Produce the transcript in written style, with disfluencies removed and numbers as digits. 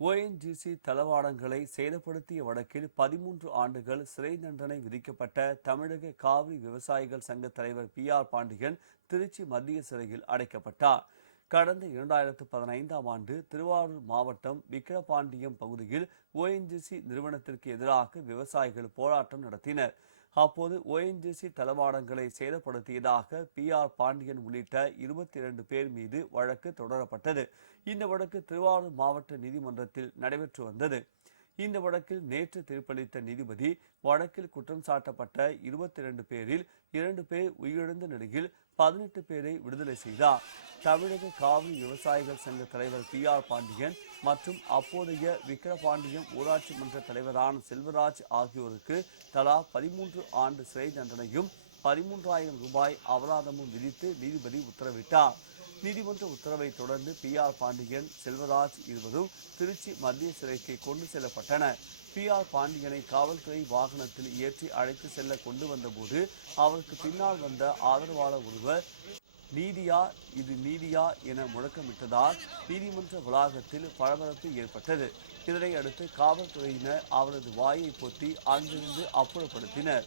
ONGC தளவாடங்களை சேதப்படுத்திய வழக்கில் 13 ஆண்டுகள் சிறை தண்டனை விதிக்கப்பட்ட தமிழக காவிரி விவசாயிகள் சங்க தலைவர் பி.ஆர். பாண்டியன் திருச்சி மத்திய சிறையில் அடைக்கப்பட்டார். கடந்த 2015ஆம் ஆண்டு திருவாரூர் மாவட்டம் விக்கிரபாண்டியம் பகுதியில் ஓஎன்ஜிசி நிறுவனத்திற்கு எதிராக விவசாயிகள் போராட்டம் நடத்தினர். அப்போது ஓஎன்ஜிசி தளவாடங்களை சேதப்படுத்தியதாக பி.ஆர். பாண்டியன் உள்ளிட்ட 22 பேர் மீது வழக்கு தொடரப்பட்டது. இந்த வழக்கு திருவாரூர் மாவட்ட நீதிமன்றத்தில் நடைபெற்று வந்தது. இந்த வழக்கில் நேற்று தீர்ப்பளித்த நீதிபதி வழக்கில் குற்றம் சாட்டப்பட்ட 22 பேரில் 2 பேர் உயிரிழந்த நிலையில் 18 பேரை விடுதலை செய்தார். தமிழக காவிரி விவசாயிகள் சங்க தலைவர் பி.ஆர். பாண்டியன் மற்றும் அப்போதைய விக்கிரபாண்டியம் ஊராட்சி மன்ற தலைவரான செல்வராஜ் ஆகியோருக்கு தலா 13 ஆண்டு சிறை தண்டனையும் 13,000 ரூபாய் அபராதமும் விதித்து நீதிபதி உத்தரவிட்டார். நீதிமன்ற உத்தரவை தொடர்ந்து பி.ஆர். பாண்டியன், செல்வராஜ் இருவரும் திருச்சி மத்திய சிறைக்கு கொண்டு செல்லப்பட்டனர். பி.ஆர். பாண்டியனை காவல்துறை வாகனத்தில் ஏற்றி அழைத்து செல்ல கொண்டு வந்தபோது அவருக்கு பின்னால் வந்த ஆதரவாளர் ஒருவர் நீதியா இது நீதியா என முழக்கமிட்டதால் நீதிமன்ற வளாகத்தில் பரபரப்பு ஏற்பட்டது. இதனை அடுத்து காவல்துறையினர் அவரது வாயை பொத்தி அங்கிருந்து அப்புறப்படுத்தினர்.